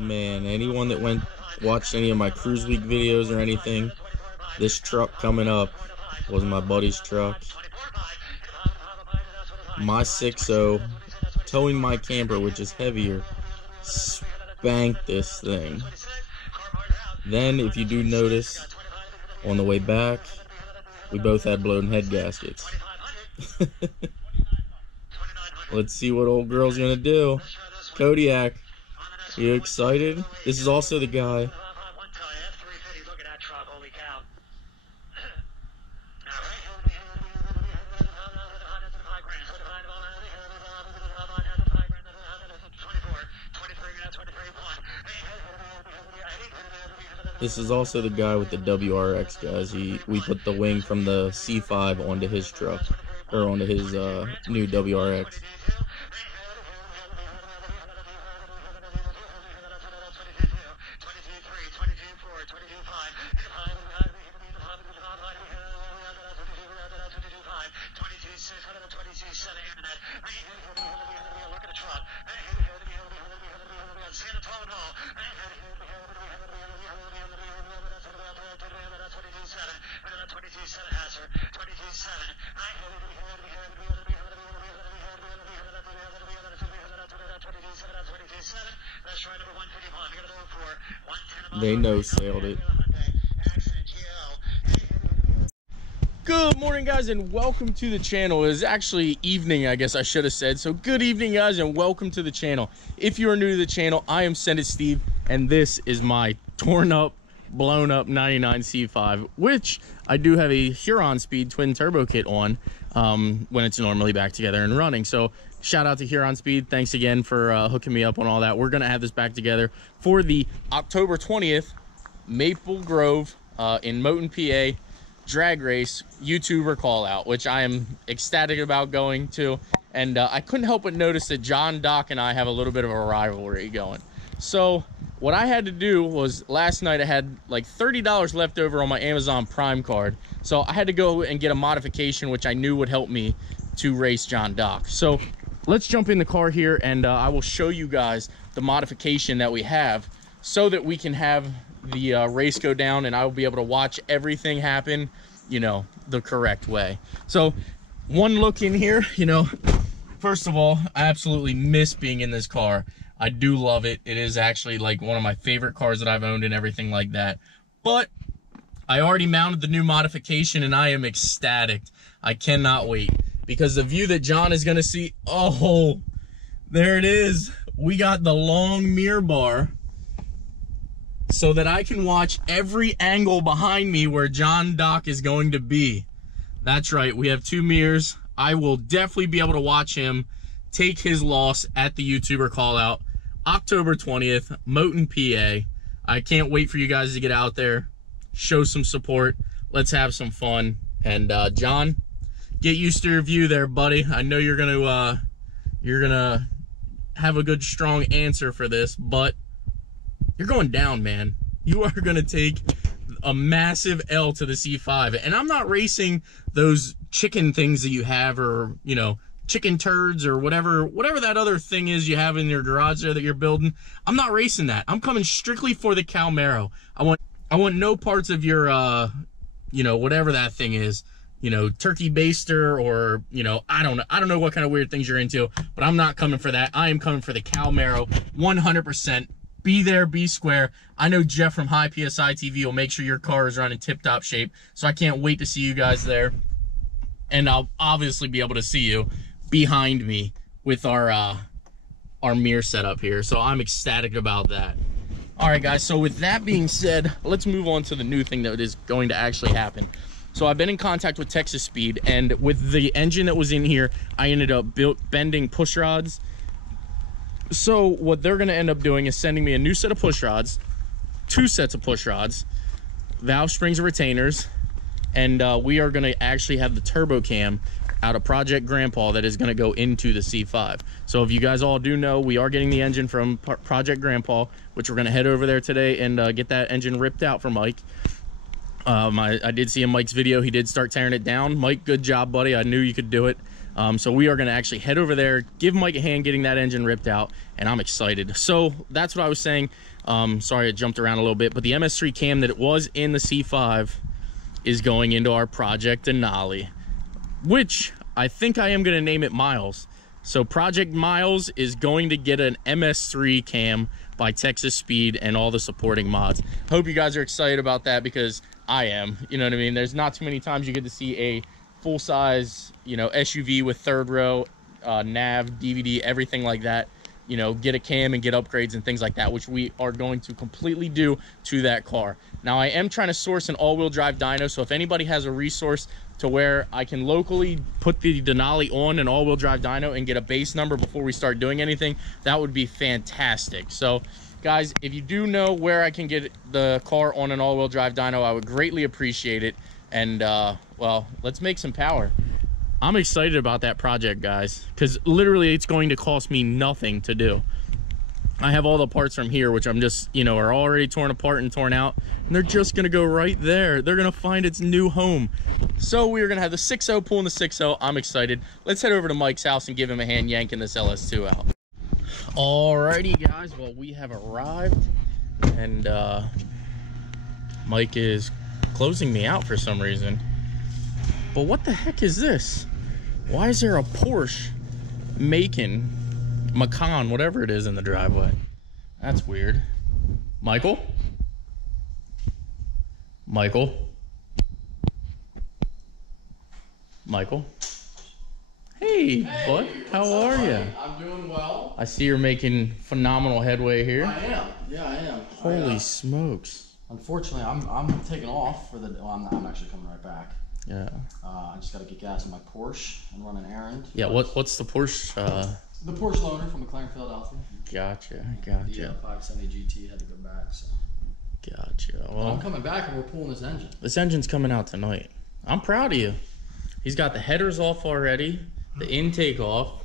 Man, anyone that watched any of my Cruise Week videos or anything, this truck coming up was my buddy's truck. My 6.0 towing my camper, which is heavier, spanked this thing. Then, if you do notice, on the way back, we both had blown head gaskets. Let's see what old girl's gonna do. Kodiak, you excited? This is also the guy. This is also the guy with the WRX, guys. We put the wing from the C5 onto his truck, or onto his new WRX. They no-sailed it. Good morning, guys, and welcome to the channel. It is actually evening, I guess I should have said. So good evening, guys, and welcome to the channel. If you are new to the channel, I am Sendit Steve, and this is my torn up, blown up 99 C5, which I do have a HuronSpeed twin turbo kit on when it's normally back together and running. So shout out to HuronSpeed. Thanks again for hooking me up on all that. We're going to have this back together for the October 20th Maple Grove in Mohnton, PA drag race YouTuber call out, which I am ecstatic about going to. And I couldn't help but notice that JohnDoc and I have a little bit of a rivalry going. So what I had to do was, last night I had like $30 left over on my Amazon Prime card. So I had to go and get a modification, which I knew would help me to race JohnDoc. So let's jump in the car here, and I will show you guys the modification that we have so that we can have the race go down and I will be able to watch everything happen, you know, the correct way. So one look in here, you know, first of all, I absolutely miss being in this car. I do love it. It is actually like one of my favorite cars that I've owned and everything like that. But I already mounted the new modification and I am ecstatic. I cannot wait, because the view that John is gonna see, oh, there it is. We got the long mirror bar so that I can watch every angle behind me where JohnDoc is going to be. That's right, we have two mirrors. I will definitely be able to watch him take his loss at the YouTuber call out, October 20th, Mohnton, PA. I can't wait for you guys to get out there, show some support. Let's have some fun. And John, get used to your view there, buddy. I know you're gonna have a good, strong answer for this, but you're going down, man. You are gonna take a massive L to the C5, and I'm not racing those chicken things that you have, or you know, chicken turds or whatever that other thing is you have in your garage there that you're building. I'm not racing that. I'm coming strictly for the Cowmaro. I want no parts of your you know, whatever that thing is, you know, turkey baster, or you know, I don't know what kind of weird things you're into, but I'm not coming for that. I am coming for the Cowmaro 100%. Be there, be square. I know Jeff from High PSI TV will make sure your car is running tip-top shape, so I can't wait to see you guys there. And I'll obviously be able to see you behind me with our mirror setup here, so I'm ecstatic about that. All right, guys, so with that being said, let's move on to the new thing that is going to actually happen. So I've been in contact with Texas Speed, and with the engine that was in here, I ended up bending push rods. So what they're going to end up doing is sending me a new set of push rods, 2 sets of push rods, valve springs and retainers, and we are going to actually have the turbo cam out of Project Grandpa that is going to go into the C5. So if you guys all do know, we are getting the engine from Project Grandpa, which we're going to head over there today and get that engine ripped out for Mike. I did see in Mike's video, he did start tearing it down. Mike, good job, buddy. I knew you could do it. So we are going to actually head over there, give Mike a hand getting that engine ripped out, and I'm excited. So that's what I was saying. Sorry I jumped around a little bit, but the MS3 cam that it was in the C5 is going into our Project Denali, which I think I am going to name it Miles. So Project Miles is going to get an MS3 cam by Texas Speed and all the supporting mods. Hope you guys are excited about that, because I am. You know what I mean? There's not too many times you get to see a full-size, you know, SUV with third row, nav, DVD, everything like that, you know, get a cam and get upgrades and things like that, which we are going to completely do to that car. Now, I am trying to source an all-wheel drive dyno, so if anybody has a resource to where I can locally put the Denali on an all-wheel drive dyno and get a base number before we start doing anything, that would be fantastic. So guys, if you do know where I can get the car on an all-wheel drive dyno, I would greatly appreciate it. And well, let's make some power. I'm excited about that project, guys, because literally it's going to cost me nothing to do. I have all the parts from here, which I'm just, you know, are already torn apart and torn out, and they're just gonna go right there. They're gonna find its new home. So we are gonna have the 6.0 pulling the 6.0. I'm excited. Let's head over to Mike's house and give him a hand yanking this LS2 out. Alrighty, guys, well, we have arrived, and Mike is closing me out for some reason. But what the heck is this? Why is there a Porsche Macan, whatever it is, in the driveway? That's weird. Michael? Michael? Michael? Hey, bud, how are you? I'm doing well. I see you're making phenomenal headway here. I am. Yeah, I am. Holy smokes. Unfortunately, I'm taking off for the. Well, I'm actually coming right back. Yeah. I just got to get gas in my Porsche and run an errand. Yeah. What's the Porsche? The Porsche loaner from McLaren, Philadelphia. Gotcha. The 570 GT had to go back. So. Gotcha. Well, I'm coming back and we're pulling this engine. This engine's coming out tonight. I'm proud of you. He's got the headers off already, the intake off,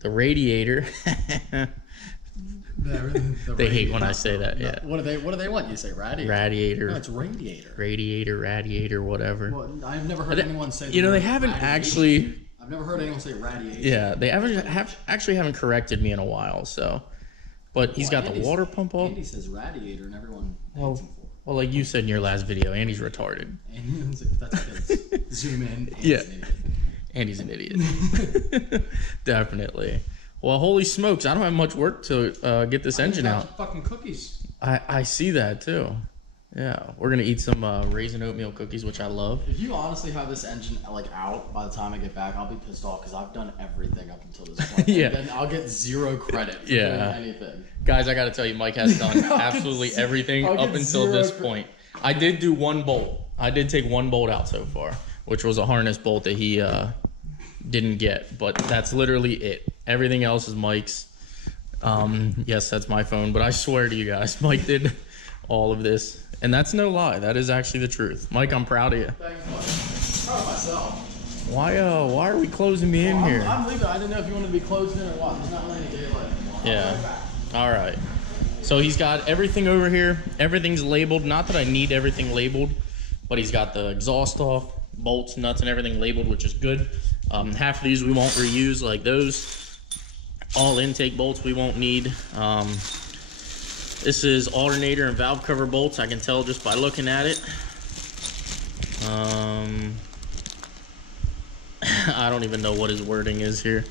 the radiator. They hate when I say that. Yeah. What do they want? You say radiator. Radiator. No, it's radiator. Radiator, whatever. Well, I've never heard anyone say. You know, they haven't actually. I've never heard anyone say radiation. Yeah, they actually haven't corrected me in a while. So, but he's got the water pump off. Andy says radiator, and everyone hates him for it. Well, like you said in your last video, Andy's retarded. That's kids. Zoom in. Yeah. Andy's an idiot. Definitely. Well, holy smokes, I don't have much work to get this engine out. Fucking cookies. I see that too. Yeah, we're gonna eat some raisin oatmeal cookies, which I love. If you honestly have this engine like out by the time I get back, I'll be pissed off because I've done everything up until this point. Yeah. And I'll get zero credit for doing anything. Guys, I gotta tell you, Mike has done absolutely everything up until this point. I did do one bolt. I did take one bolt out so far, which was a harness bolt that he didn't get, but that's literally it. Everything else is Mike's. Yes, that's my phone, but I swear to you guys, Mike did all of this. And that's no lie. That is actually the truth. Mike, I'm proud of you. Thanks, Mike. Proud of myself. Why are we closing me in here? I'm leaving. I didn't know if you wanted to be closed in or what. There's not really any daylight anymore. Yeah. All right. So he's got everything over here. Everything's labeled. Not that I need everything labeled, but he's got the exhaust off, bolts, nuts, and everything labeled, which is good. Half of these we won't reuse, like those. All intake bolts we won't need. This is alternator and valve cover bolts. I can tell just by looking at it. I don't even know what his wording is here.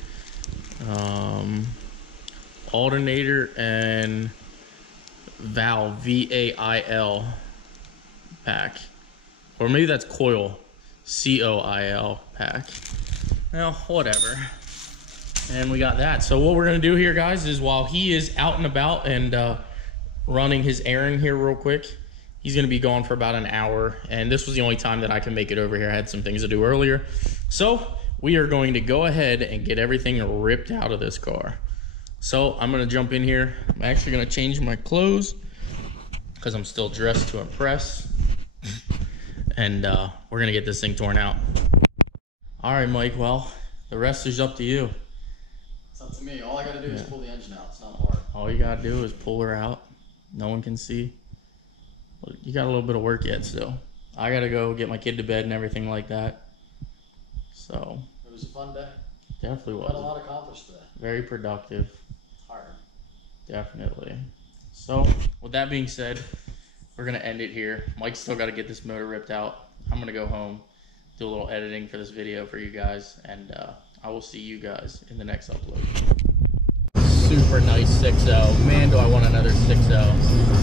Alternator and valve, V-A-I-L pack. Or maybe that's coil, C-O-I-L pack. Well, whatever. And we got that. So what we're gonna do here, guys, is while he is out and about and running his errand here real quick, he's gonna be gone for about an hour, and this was the only time that I can make it over here. I had some things to do earlier. So we are going to go ahead and get everything ripped out of this car. So I'm gonna jump in here. I'm actually gonna change my clothes because I'm still dressed to impress. And we're gonna get this thing torn out. All right, Mike, well, the rest is up to you. It's up to me. All I gotta do is pull the engine out. It's not hard. All you gotta do is pull her out. No one can see. Well, you got a little bit of work yet still. I gotta go get my kid to bed and everything like that. So. It was a fun day. Definitely was. Got a lot accomplished today. Very productive. Hard. Definitely. So, with that being said, we're going to end it here. Mike's still got to get this motor ripped out. I'm going to go home, do a little editing for this video for you guys, and I will see you guys in the next upload. Super nice 6.0. Man, do I want another 6.0.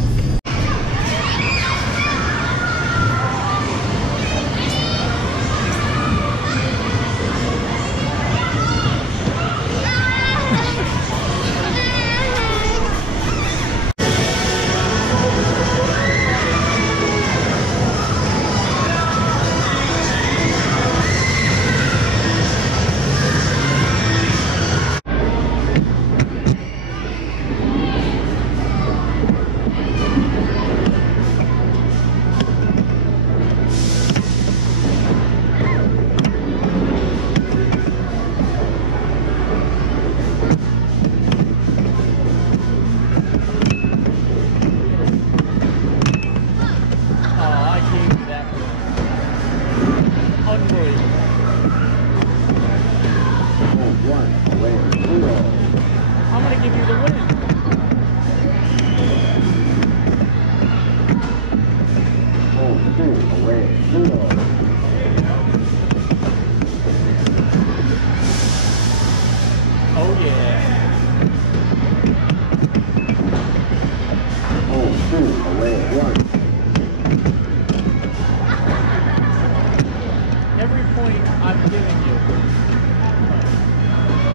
I'm gonna give you the win.